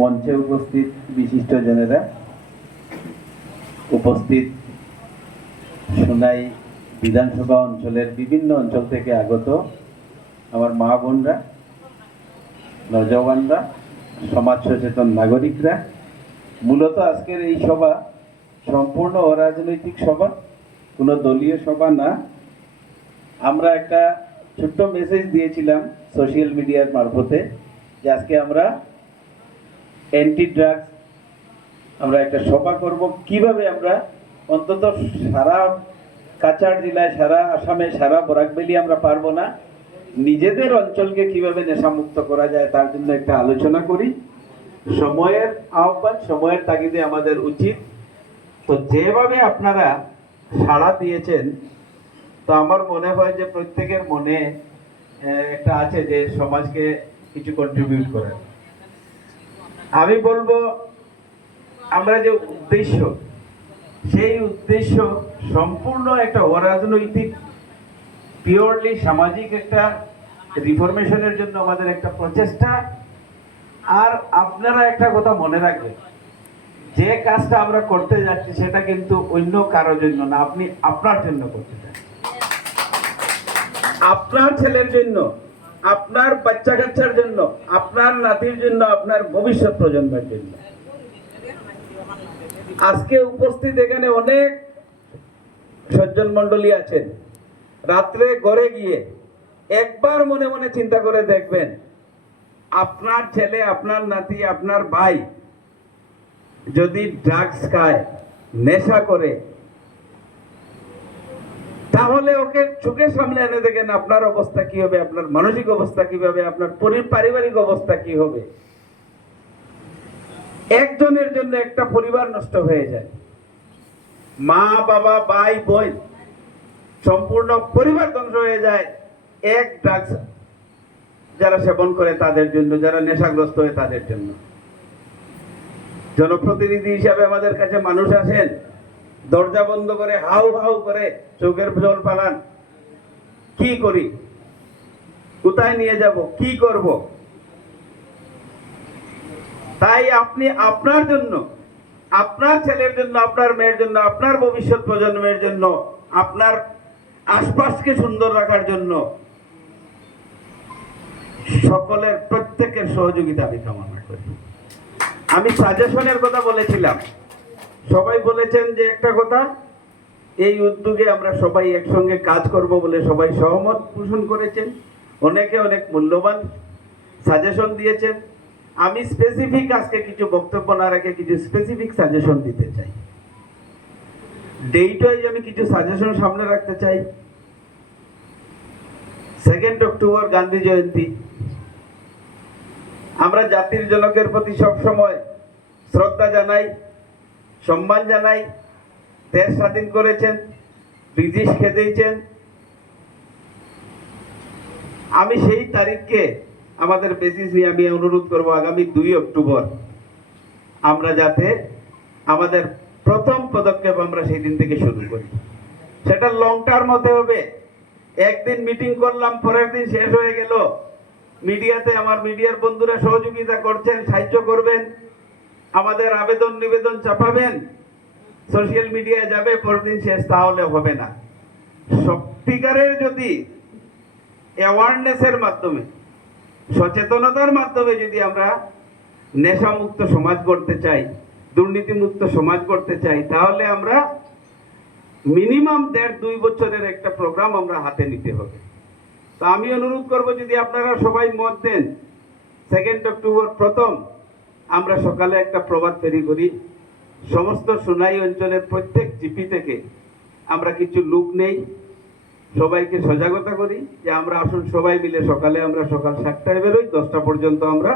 মঞ্চে উপস্থিত বিশিষ্ট জনেরা উপস্থিত সোনাই বিধানসভা অঞ্চলের বিভিন্ন অঞ্চল থেকে আগত আমার মা বোনরা, নজওয়ানরা সমাজ সচেতন নাগরিকরা। মূলত আজকের এই সভা সম্পূর্ণ অরাজনৈতিক সভা, কোনো দলীয় সভা না। আমরা একটা ছোট্ট মেসেজ দিয়েছিলাম সোশ্যাল মিডিয়ার মারফতে যে আজকে আমরা অ্যান্টি ড্রাগস আমরা একটা সভা করব। কীভাবে আমরা অন্তত সারা কাছাড় জেলায়, সারা আসামে, সারা বরাকবেলি আমরা পারব না? নিজেদের অঞ্চলকে কীভাবে নেশামুক্ত করা যায় তার জন্য একটা আলোচনা করি। সময়ের আহ্বান, সময়ের তাগিদে আমাদের উচিত। তো যেভাবে আপনারা সাড়া দিয়েছেন, তো আমার মনে হয় যে প্রত্যেকের মনে একটা আছে যে সমাজকে কিছু কন্ট্রিবিউট করার। আমি বলব, আমরা যে উদ্দেশ্য, সেই উদ্দেশ্য সম্পূর্ণ একটা অরাজনৈতিক পিওরলি সামাজিক একটা রিফরমেশনের জন্য আমাদের একটা প্রচেষ্টা। আর আপনারা একটা কথা মনে রাখবেন, যে কাজটা আমরা করতে যাচ্ছি সেটা কিন্তু অন্য কারোর জন্য না, আপনি আপনার জন্য করতে চান আপনার ছেলের জন্য। আপনার বাচ্চা কাচ্চার জন্য, আপনার নাতির জন্য, আপনার ভবিষ্যৎ প্রজন্মের জন্য। আজকে উপস্থিত এখানে অনেক সজ্জন মন্ডলী আছেন। রাত্রে ঘরে গিয়ে একবার মনে মনে চিন্তা করে দেখবেন, আপনার ছেলে, আপনার নাতি, আপনার ভাই যদি ড্রাগস খায়, নেশা করে তাহলে ওকে চোখের সামনে এনে দেখেন আপনার অবস্থা কি হবে, আপনার মানসিক অবস্থা কি হবে, আপনার পারিবারিক অবস্থা কি হবে। একজনের জন্য একটা পরিবার নষ্ট হয়ে যায়। মা, বাবা, ভাই, বোন সম্পূর্ণ পরিবার ধ্বংস হয়ে যায়। এক ড্রাগস যারা সেবন করে তাদের জন্য, যারা নেশাগ্রস্ত হয় তাদের জন্য। জনপ্রতিনিধি হিসাবে আমাদের কাছে মানুষ আসেন। দরজা বন্ধ করে, হাউ হাউ করে চোখের জল পালান। কি করি? কোথায় নিয়ে যাব? কি করব? তাই আপনি আপনার জন্য, আপনার ছেলের জন্য, আপনার মেয়ের জন্য, আপনার ভবিষ্যৎ প্রজন্মের জন্য, আপনার আশপাশকে সুন্দর রাখার জন্য সকলের প্রত্যেকের সহযোগিতা আমি কামনা করি। আমি সাজেশনের কথা বলেছিলাম। সবাই বলেছেন যে একটা কথা, এই উদ্যোগে আমরা সবাই একসঙ্গে কাজ করব বলে সবাই সহমত পোষণ করেছেন। অনেকে অনেক মূল্যবান সাজেশন দিয়েছেন। আমি স্পেসিফিক আজকে কিছু বক্তব্য না রেখে কিছু স্পেসিফিক সাজেশন দিতে চাই। ডেট ওয়াইজ আমি কিছু সাজেশন সামনে রাখতে চাই। Second October Gandhi Jayanti. আমরা জাতির জনকের প্রতি সব সময় শ্রদ্ধা জানাই। সম্মান জানাই। দেশ স্বাধীন করেছেন, ব্রিটিশ খেতেইছেন আমি সেই তারিখকে আমাদের বেসিস নিয়ে আমি অনুরোধ করব আগামী দুই অক্টোবর। আমরা যাতে আমাদের প্রথম পদক্ষেপ আমরা সেই দিন থেকে শুরু করি। সেটা লং টার্ম হতে হবে। একদিন মিটিং করলাম, পরের দিন শেষ হয়ে গেল। মিডিয়াতে আমার মিডিয়ার বন্ধুরা সহযোগিতা করছেন, সাহায্য করবেন। আমাদের আবেদন নিবেদন চাপাবেন। সোশ্যাল মিডিয়ায় যাবে, পরদিন শেষ, তাহলে হবে না। সত্যিকারের যদি অ্যাওয়ারনেসের মাধ্যমে, সচেতনতার মাধ্যমে যদি আমরা নেশামুক্ত সমাজ করতে চাই, দুর্নীতিমুক্ত সমাজ করতে চাই, তাহলে আমরা মিনিমাম দেড় দুই বছরের একটা প্রোগ্রাম আমরা হাতে নিতে হবে। তা আমি অনুরোধ করব, যদি আপনারা সবাই মত দেন সেকেন্ড অক্টোবর প্রথম আমরা সকালে একটা প্রবাদ তৈরি করি। সমস্ত সোনাই অঞ্চলের প্রত্যেক জিপি থেকে আমরা কিছু লোক নেই। সবাইকে সজাগতা করি যে আমরা আসুন সবাই মিলে সকালে আমরা সকাল সাতটায় বেরোই, দশটা পর্যন্ত আমরা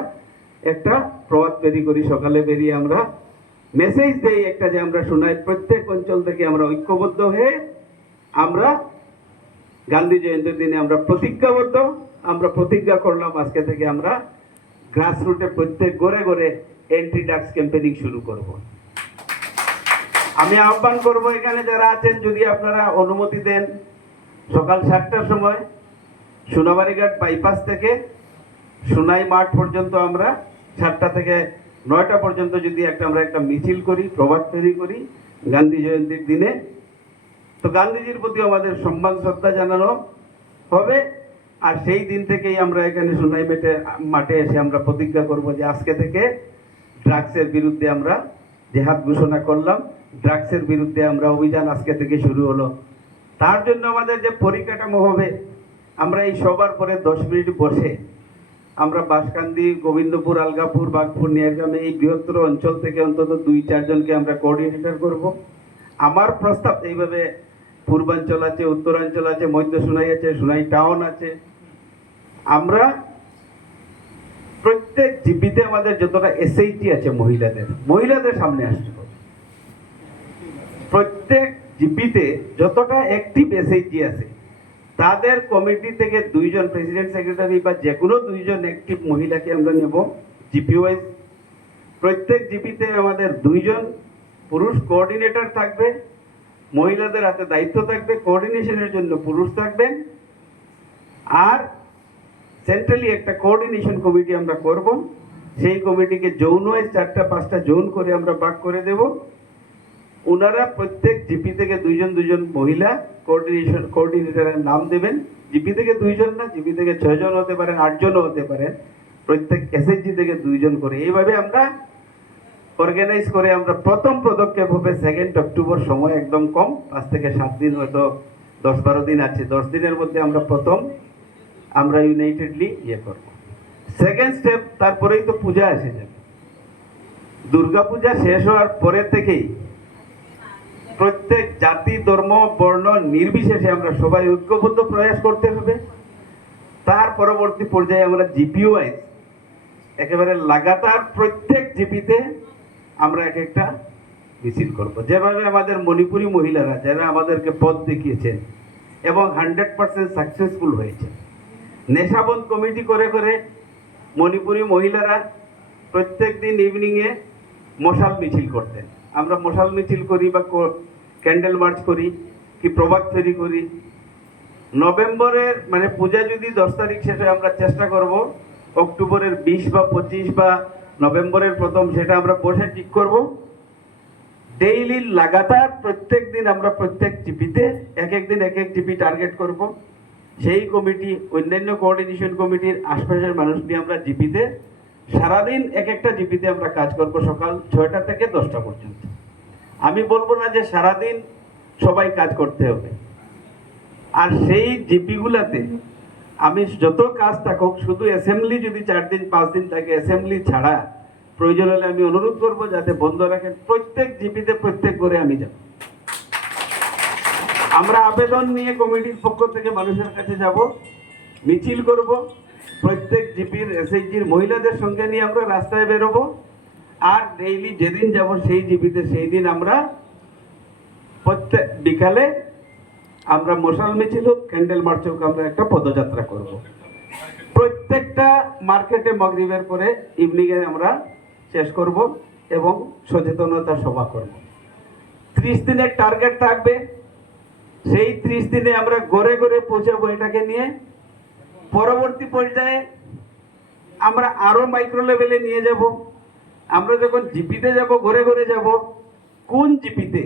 একটা প্রবাদ তৈরি করি। সকালে বেরিয়ে আমরা মেসেজ দেই একটা যে আমরা শোনাই প্রত্যেক অঞ্চল থেকে আমরা ঐক্যবদ্ধ হয়ে আমরা গান্ধী জয়ন্তীর দিনে আমরা প্রতিজ্ঞাবদ্ধ, আমরা প্রতিজ্ঞা করলাম আজকে থেকে আমরা গ্রাসরুটে প্রত্যেক গড়ে গড়ে এন্ট্রি ডাক্স ক্যাম্পেনিং শুরু করব। আমি আহ্বান করব এখানে যারা আছেন, যদি আপনারা অনুমতি দেন, সকাল সাতটার সময় সোনাবাড়িঘাট বাইপাস থেকে সোনাই মাঠ পর্যন্ত আমরা সাতটা থেকে নয়টা পর্যন্ত যদি একটা আমরা একটা মিছিল করি, প্রভাত ফেরি করি, গান্ধী জয়ন্তীর দিনে, তো গান্ধীজির প্রতি আমাদের সম্মান, শ্রদ্ধা জানানো হবে। আর সেই দিন থেকেই আমরা এখানে সোনাই মেটে মাঠে এসে আমরা প্রতিজ্ঞা করব যে আজকে থেকে ড্রাগসের বিরুদ্ধে আমরা জেহাদ ঘোষণা করলাম। ড্রাগসের বিরুদ্ধে আমরা অভিযান আজকে থেকে শুরু হলো। তার জন্য আমাদের যে পরিকাঠামো হবে, আমরা এই সবার পরে দশ মিনিট বসে আমরা বাসকান্দি, গোবিন্দপুর, আলগাপুর, বাগপুর নিয়ারগ্রামে এই বৃহত্তর অঞ্চল থেকে অন্তত দুই চারজনকে আমরা কোঅর্ডিনেটর করব। আমার প্রস্তাব এইভাবে পূর্বাঞ্চল আছে, উত্তরাঞ্চল আছে, মধ্য সোনাই আছে, সোনাই টাউন আছে। আমরা প্রত্যেক জিপিতে আমাদের যতটা এসএইচজি আছে মহিলাদের মহিলাদের সামনে আসতে হবে। প্রত্যেক জিপিতে যতটা অ্যাক্টিভ এসএইচজি আছে, তাদের কমিটি থেকে দুইজন প্রেসিডেন্ট সেক্রেটারি বা যে কোনো দুইজন অ্যাক্টিভ মহিলাকে আমরা নেব জিপি ওয়াইজ প্রত্যেক জিপিতে আমাদের দুইজন পুরুষ কোঅর্ডিনেটর থাকবে মহিলাদের হাতে দায়িত্ব থাকবে কোঅর্ডিনেশনের জন্য পুরুষ থাকবেন। আর সেন্ট্রালি একটা কোঅর্ডিনেশন কমিটি আমরা করব। সেই কমিটিকে জোন ওয়াইজ চারটা, পাঁচটা জোন করে আমরা ভাগ করে দেব। ওনারা প্রত্যেক জিপি থেকে দুইজন দুইজন মহিলা কোঅর্ডিনেশন কোঅর্ডিনেটরের নাম দেবেন। জিপি থেকে দুইজন না, জিপি থেকে ছয়জন হতে পারেন, আটজনও হতে পারেন। প্রত্যেক এসএসজি থেকে দুইজন করে। এইভাবে আমরা অর্গানাইজ করে আমরা প্রথম পদক্ষেপ হবে সেকেন্ড অক্টোবর সময় একদম কম। পাঁচ থেকে সাত দিন হয়তো দশ বারো দিন আছে। দশ দিনের মধ্যে আমরা প্রথম আমরা ইউনাইটেডলি ইয়ে করব। সেকেন্ড স্টেপ তারপরেই তো পূজা এসে যাবে। দুর্গা পূজা শেষ হওয়ার পরে থেকেই প্রত্যেক জাতি, ধর্ম, বর্ণ নির্বিশেষে আমরা সবাই ঐক্যবদ্ধ প্রয়াস করতে হবে। তার পরবর্তী পর্যায়ে আমরা জিপিওয়াইজ একেবারে লাগাতার প্রত্যেক জিপিতে আমরা এক একটা মিছিল করব। যেভাবে আমাদের মণিপুরি মহিলারা, যারা আমাদেরকে পথ দেখিয়েছেন এবং হান্ড্রেড পার্সেন্ট সাকসেসফুল হয়েছে নেশাবন্ধ কমিটি করে করে মণিপুরি মহিলারা প্রত্যেক দিন ইভিনিংয়ে মশাল মিছিল করতেন। আমরা মশাল মিছিল করি বা ক্যান্ডেল মার্চ করি কি প্রভাত ফেরি করি। নভেম্বরের মানে পূজা যদি দশ তারিখ শেষে আমরা চেষ্টা করব, অক্টোবরের বিশ বা পঁচিশ বা নভেম্বরের প্রথম সেটা আমরা বসে ঠিক করব। ডেইলি লাগাতার প্রত্যেক দিন আমরা প্রত্যেক জিপিতে এক এক দিন এক এক জিপি টার্গেট করব। সেই কমিটি অন্যান্য কোঅর্ডিনেশন কমিটির আশপাশের মানুষ নিয়ে আমরা জিপিতে সারাদিন এক একটা জিপিতে আমরা কাজ করব সকাল ছয়টা থেকে দশটা পর্যন্ত। আমি বলব না যে সারাদিন সবাই কাজ করতে হবে। আর সেই জিপিগুলাতে আমি যত কাজ থাকুক, শুধু অ্যাসেম্বলি যদি চার দিন, পাঁচ দিন থাকে অ্যাসেম্বলি ছাড়া প্রয়োজন হলে আমি অনুরোধ করব যাতে বন্ধ রাখেন। প্রত্যেক জিপিতে প্রত্যেক করে আমি যাব। আমরা আবেদন নিয়ে কমিটির পক্ষ থেকে মানুষের কাছে যাব, মিছিল করব। প্রত্যেক জিপির, এসএইচজির মহিলাদের সঙ্গে নিয়ে আমরা রাস্তায় বেরোবো। আর ডেইলি যেদিন যাব, সেই জিপিতে, সেই দিন আমরা প্রত্যেক বিকালে আমরা মশাল মিছিল হোক ক্যান্ডেল মার্চ হোক, আমরা একটা পদযাত্রা করব। প্রত্যেকটা মার্কেটে মগরিবের পরে ইভিনিংয়ে আমরা শেষ করব এবং সচেতনতা সভা করব। ত্রিশ দিনের টার্গেট থাকবে। সেই ত্রিশ দিনে আমরা গড়ে গড়ে পৌঁছাবো এটাকে নিয়ে। পরবর্তী পর্যায়ে আমরা আরও মাইক্রো লেভেলে নিয়ে যাব। আমরা যখন জিপিতে যাব ঘরে ঘরে যাব, কোন জিপিতে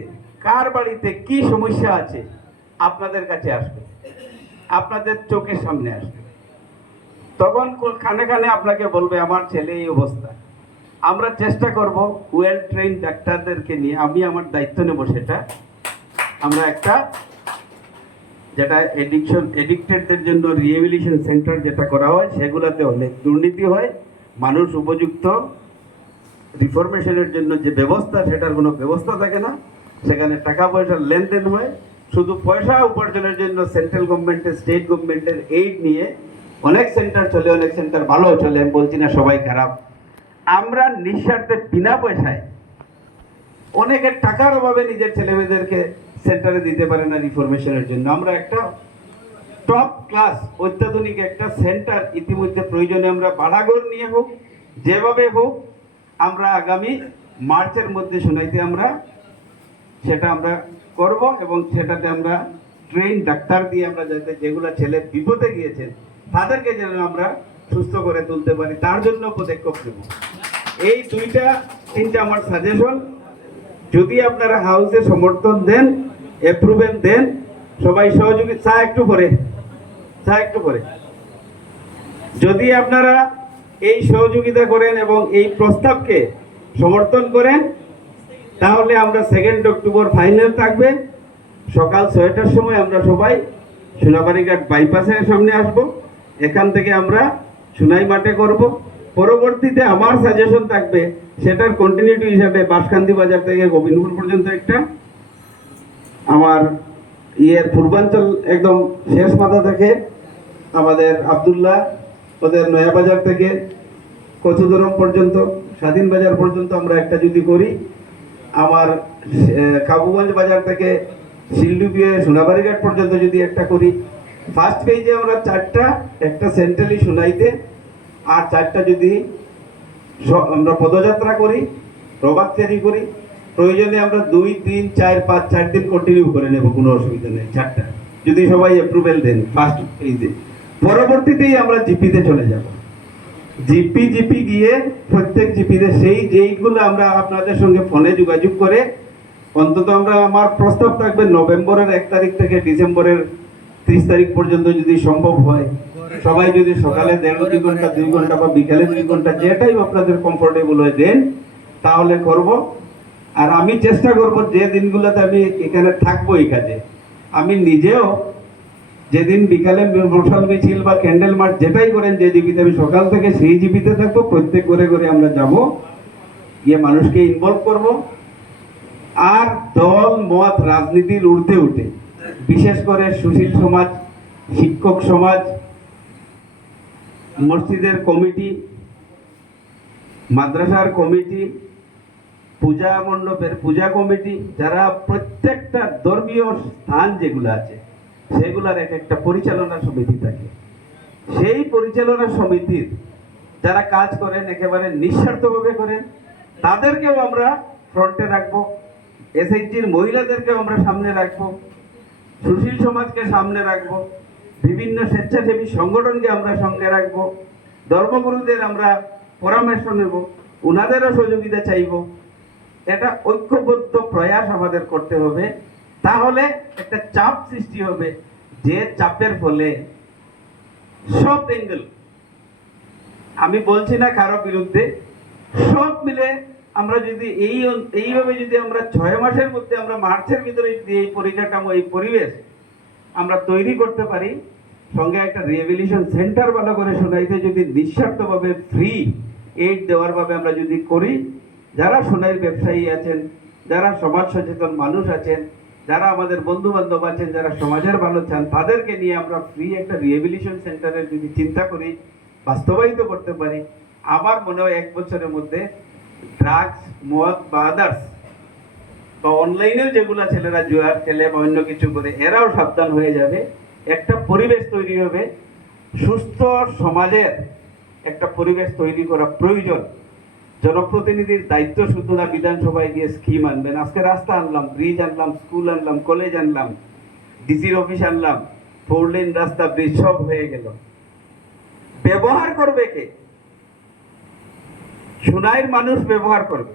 কার বাড়িতে কি সমস্যা আছে আপনাদের কাছে আসবে। আপনাদের চোখের সামনে আসবে। তখন খানে খানে আপনাকে বলবে, আমার ছেলে এই অবস্থা। আমরা চেষ্টা করব ওয়েল ট্রেন ডাক্তারদেরকে নিয়ে, আমি আমার দায়িত্ব নেব সেটা। আমরা একটা যেটা এডিকশন এডিক্টেডদের জন্য রিহেবিলিটেশন সেন্টার যেটা করা হয়, সেগুলোতে অনেক দুর্নীতি হয়। মানুষ উপযুক্ত রিফরমেশনের জন্য যে ব্যবস্থা, সেটার কোনো ব্যবস্থা থাকে না। সেখানে টাকা পয়সার লেনদেন হয়। শুধু পয়সা উপার্জনের জন্য সেন্ট্রাল গভর্নমেন্টের স্টেট গভর্নমেন্টের এইড নিয়ে অনেক সেন্টার চলে, অনেক সেন্টার ভালো চলে, আমি বলছি না সবাই খারাপ। আমরা নিঃস্বার্থে বিনা পয়সায় অনেকের টাকার অভাবে নিজের ছেলেমেয়েদেরকে সেন্টারে দিতে পারে না রিফরমেশনের জন্য। আমরা একটা টপ ক্লাস অত্যাধুনিক একটা সেন্টার ইতিমধ্যে প্রয়োজনে আমরা বাড়াগর নিয়ে হোক, যেভাবে হোক, আমরা আগামী মার্চের মধ্যে শোনাইতে আমরা সেটা আমরা করব এবং সেটাতে আমরা ট্রেন ডাক্তার দিয়ে আমরা যাতে যেগুলো ছেলে বিপদে গিয়েছেন তাদেরকে যেন আমরা সুস্থ করে তুলতে পারি, তার জন্য পদক্ষেপ নেব। এই দুইটা, তিনটা আমার সাজেশন যদি আপনারা হাউসে সমর্থন দেন অ্যাপ্রুভেল দেন, সবাই সহযোগী চা একটু করে চা একটু করে যদি আপনারা এই সহযোগিতা করেন এবং এই প্রস্তাবকে সমর্থন করেন তাহলে আমরা সেকেন্ড অক্টোবর ফাইনাল থাকবে। সকাল ছয়টার সময় আমরা সবাই সোনাবাড়িঘাট বাইপাসের সামনে আসব। এখান থেকে আমরা সোনাই মাঠে করব। পরবর্তীতে আমার সাজেশন থাকবে, সেটার কন্টিনিউটি হিসাবে বাসকান্দি বাজার থেকে গোবিন্দপুর পর্যন্ত একটা। আমার ইয়ের পূর্বাঞ্চল একদম শেষ মাথা থেকে, আমাদের আবদুল্লাহ, ওদের নয়াবাজার থেকে, কচুদরম পর্যন্ত, স্বাধীন বাজার পর্যন্ত আমরা একটা যদি করি আমার কাবুগঞ্জ বাজার থেকে শিলডুবিয়ে সোনাবাড়িঘাট পর্যন্ত যদি একটা করি ফার্স্ট পেজে আমরা চারটা, একটা সেন্ট্রালি সোনাইতে, আর চারটা যদি আমরা পদযাত্রা করি প্রভাত ফেরি করি, প্রয়োজনে আমরা দুই, তিন, চার, পাঁচ, চার দিন কন্টিনিউ করে নেব, কোনো অসুবিধা নেই, চারটা। যদি সবাই অ্যাপ্রুভেল দেন ফার্স্ট পেজে পরবর্তীতেই আমরা জিপিতে চলে যাব। জিপি জিপি গিয়ে প্রত্যেক জিপিতে সেই যেইগুলো আমরা আপনাদের সঙ্গে ফোনে যোগাযোগ করে, অন্তত আমরা আমার প্রস্তাব থাকবে নভেম্বরের এক তারিখ থেকে ডিসেম্বরের ত্রিশ তারিখ পর্যন্ত যদি সম্ভব হয়। সবাই যদি সকালে দেড় দুই ঘণ্টা দুই ঘণ্টা বা বিকালে দুই ঘণ্টা যেটাই আপনাদের কমফোর্টেবল হয় দেন, তাহলে করব। আর আমি চেষ্টা করব যে দিনগুলোতে আমি এখানে থাকব এই কাজে। আমি নিজেও যেদিন বিকালে মশাল মিছিল বা ক্যান্ডেল মার্চ যেটাই করেন যে জীবিতে আমি সকাল থেকে সেই জীবিতে থাকব, প্রত্যেক করে করে আমরা যাব, গিয়ে মানুষকে ইনভলভ করব। আর দল, মত, রাজনীতির ঊর্ধ্বে উঠে, বিশেষ করে সুশীল সমাজ, শিক্ষক সমাজ, মসজিদের কমিটি, মাদ্রাসার কমিটি, পূজা মণ্ডপের পূজা কমিটি, যারা প্রত্যেকটা ধর্মীয় স্থান যেগুলো আছে সেগুলার এক একটা পরিচালনা সমিতি থাকে। সেই পরিচালনা সমিতির যারা কাজ করেন, একেবারে নিঃস্বার্থভাবে করেন, তাদেরকেও আমরা ফ্রন্টে রাখব। এসএইচজির মহিলাদেরকেও আমরা সামনে রাখব। সুশীল সমাজকে সামনে রাখব। বিভিন্ন স্বেচ্ছাসেবী সংগঠনকে আমরা সঙ্গে রাখব। ধর্মগুরুদের আমরা পরামর্শ নেব। ওনাদেরও সহযোগিতা চাইব। এটা ঐক্যবদ্ধ প্রয়াস আমাদের করতে হবে। তাহলে একটা চাপ সৃষ্টি হবে যে চাপের ফলে সব অ্যাঙ্গেল আমি বলছি না কারও বিরুদ্ধে, সব মিলে আমরা যদি এই এইভাবে যদি আমরা ছয় মাসের মধ্যে আমরা মার্চের ভিতরে যদি এই পরিকাঠামো, এই পরিবেশ আমরা তৈরি করতে পারি, সঙ্গে একটা রিহেবিলিশন সেন্টার ভালো করে শোনাইতে যদি নিঃস্বার্থভাবে ফ্রি এইড দেওয়ার ভাবে আমরা যদি করি, যারা সোনাইয়ের ব্যবসায়ী আছেন, যারা সমাজ সচেতন মানুষ আছেন যারা আমাদের বন্ধু বান্ধব আছেন, যারা সমাজের ভালো চান, তাদেরকে নিয়ে আমরা ফ্রি একটা রিহেবিলিশন সেন্টারের যদি চিন্তা করি, বাস্তবায়িত করতে পারি, আমার মনে হয় এক বছরের মধ্যে ড্রাগস মদ বা আদার্স বা অনলাইনেও যেগুলো ছেলেরা জুয়ার খেলে বা অন্য কিছু করে, এরাও সাবধান হয়ে যাবে, একটা পরিবেশ তৈরি হবে, সুস্থ সমাজের একটা পরিবেশ তৈরি করা প্রয়োজন। জনপ্রতিনিধির দায়িত্ব শুধু না, বিধানসভায় গিয়ে স্কিম আনবেন। আজকে রাস্তা আনলাম ব্রিজ আনলাম স্কুল আনলাম কলেজ আনলাম ডিসির অফিস আনলাম ফোর লেন রাস্তা ব্রিজ সব হয়ে গেল। ব্যবহার করবে কে? সুনাইয়ের মানুষ ব্যবহার করবে।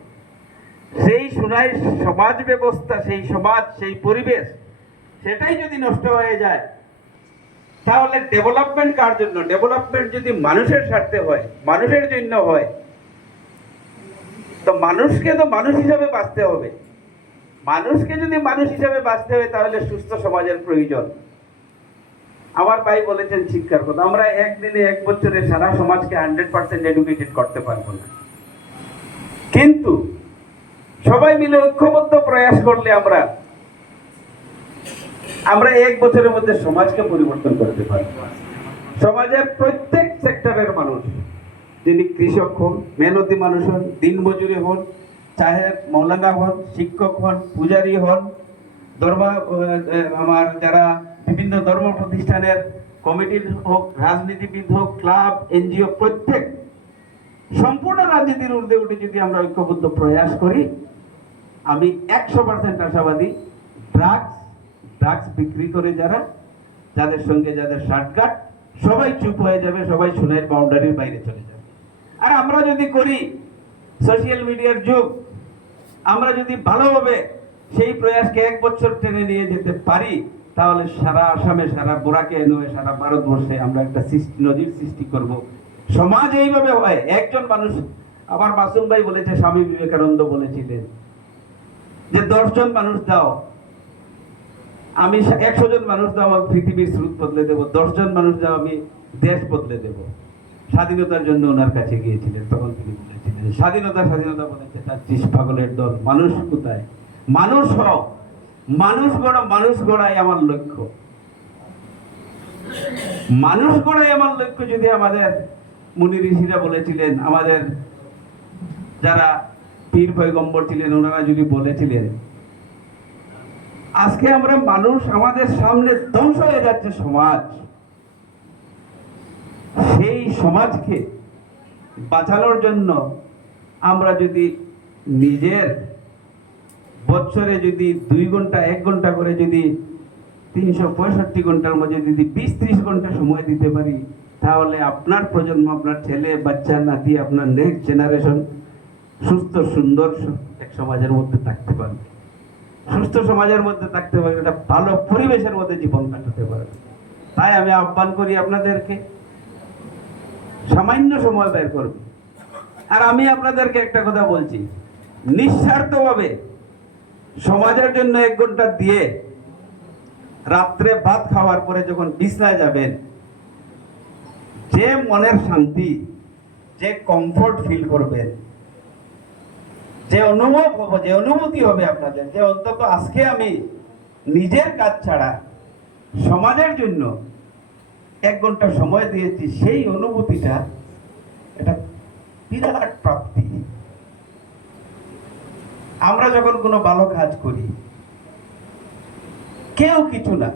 সেই সুনাইয়ের সমাজ ব্যবস্থা, সেই সমাজ, সেই পরিবেশ, সেটাই যদি নষ্ট হয়ে যায়, তাহলে ডেভেলপমেন্ট কার জন্য? ডেভেলপমেন্ট যদি মানুষের স্বার্থে হয়, মানুষের জন্য হয় তো মানুষকে তো মানুষ হিসাবে বাঁচতে হবে। মানুষকে যদি মানুষ হিসাবে বাঁচতে হয়, তাহলে সুস্থ সমাজের প্রয়োজন। আমার ভাই বলেছেন শিক্ষার কথা, আমরা একদিনে এক বছরে সারা সমাজকে হান্ড্রেড পার্সেন্ট এডুকেটেড করতে পারব না। কিন্তু সবাই মিলে ঐক্যবদ্ধ প্রয়াস করলে আমরা আমরা এক বছরের মধ্যে সমাজকে পরিবর্তন করতে পারব। সমাজের প্রত্যেক সেক্টরের মানুষ যিনি কৃষক হন, মেহনতি মানুষ হন, দিনমজুরি হন চাহে মৌলানা হন, শিক্ষক হন, পূজারী হন, ধর্ম আমার যারা বিভিন্ন ধর্ম প্রতিষ্ঠানের কমিটির হোক, রাজনীতিবিদ হোক, ক্লাব, এনজিও, প্রত্যেক সম্পূর্ণ রাজনীতির ঊর্ধ্বে উঠে যদি আমরা ঐক্যবদ্ধ প্রয়াস করি, আমি একশো পার্সেন্ট আশাবাদী ড্রাগস ড্রাগস বিক্রি করে যারা, যাদের সঙ্গে যাদের শার্টকাট সবাই চুপ হয়ে যাবে, সবাই সুনের বাউন্ডারির বাইরে চলে যাবে। আর আমরা যদি করি সোশ্যাল মিডিয়ার যুগ, আমরা যদি ভালোভাবে সেই প্রয়াসকে এক বছর টেনে নিয়ে যেতে পারি, তাহলে সারা আসামে, সারা বোরাকে নয় সারা ভারতবর্ষে আমরা একটা সৃষ্টি, নদীর সৃষ্টি করব। সমাজ এইভাবে হয়। একজন মানুষ আমার মাসুম ভাই বলেছে, স্বামী বিবেকানন্দ বলেছিলেন যে, দশজন মানুষ দাও, আমি একশো জন মানুষ দাও আমি পৃথিবীর স্রোত বদলে দেবো। দশজন মানুষ দাও, আমি দেশ বদলে দেব। স্বাধীনতার জন্য ওনার কাছে গিয়েছিলেন, তখন তিনি বলেছিলেন, স্বাধীনতা স্বাধীনতা বলেছে, তার চিস পাগলের দল, মানুষ কোথায়? মানুষ হও, মানুষ গড়া, মানুষ গড়াই আমার লক্ষ্য। মানুষ গড়াই আমার লক্ষ্য যদি আমাদের মুনি ঋষিরা বলেছিলেন, আমাদের যারা পীর পয়গম্বর ছিলেন, ওনারা যদি বলেছিলেন, আজকে আমরা মানুষ আমাদের সামনে ধ্বংস হয়ে যাচ্ছে সমাজ। সেই সমাজকে বাঁচানোর জন্য আমরা যদি নিজের বছরে যদি দুই ঘণ্টা, এক ঘণ্টা করে যদি তিনশো পঁয়ষট্টি ঘণ্টার মধ্যে যদি বিশ ত্রিশ ঘণ্টা সময় দিতে পারি, তাহলে আপনার প্রজন্ম, আপনার ছেলে, বাচ্চা, নাতি, আপনার নেক্সট জেনারেশন সুস্থ, সুন্দর এক সমাজের মধ্যে থাকতে পারবে। সুস্থ সমাজের মধ্যে থাকতে পারবে, একটা ভালো পরিবেশের মধ্যে জীবন কাটাতে পারবে। তাই আমি আহ্বান করি আপনাদেরকে। সামান্য সময় ব্যয় করবে। আর আমি আপনাদেরকে একটা কথা বলছি, নিঃস্বার্থভাবে সমাজের জন্য এক ঘণ্টা দিয়ে রাত্রে ভাত খাওয়ার পরে যখন বিছনায় যাবেন, যে মনের শান্তি, যে কমফোর্ট ফিল করবেন, যে অনুভব হবে, যে অনুভূতি হবে আপনাদের, যে অন্তত আজকে আমি নিজের কাজ ছাড়া সমাজের জন্য এক ঘণ্টা সময় দিয়েছি, সেই অনুভূতিটা এটা বিরাট প্রাপ্তি। আমরা যখন কোনো ভালো কাজ করি, কেউ কিছু না।